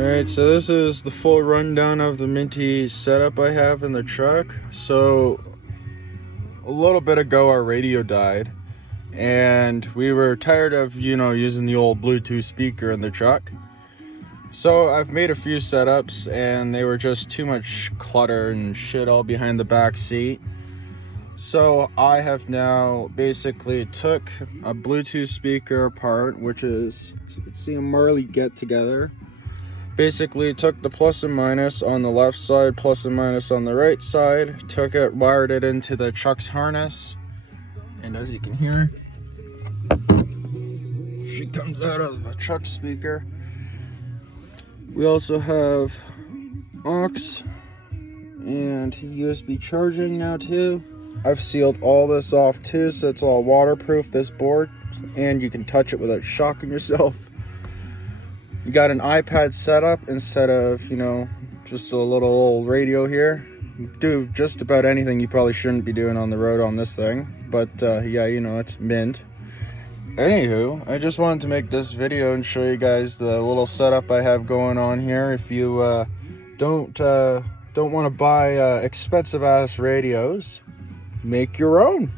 Alright, so this is the full rundown of the Minty setup I have in the truck. So, a little bit ago our radio died, and we were tired of, using the old Bluetooth speaker in the truck. So I've made a few setups, and they were just too much clutter and shit all behind the back seat. So I have now basically took a Bluetooth speaker apart, which is, you can see a Marley Get Together. Basically took the plus and minus on the left side, plus and minus on the right side, took it, wired it into the truck's harness, and as you can hear, she comes out of the truck speaker. We also have aux and USB charging now too. I've sealed all this off too, so it's all waterproof, this board, and you can touch it without shocking yourself. You got an iPad setup instead of, just a little old radio here. You do just about anything you probably shouldn't be doing on the road on this thing. But yeah, it's mint. Anywho, I just wanted to make this video and show you guys the little setup I have going on here. If you don't want to buy expensive ass radios, make your own.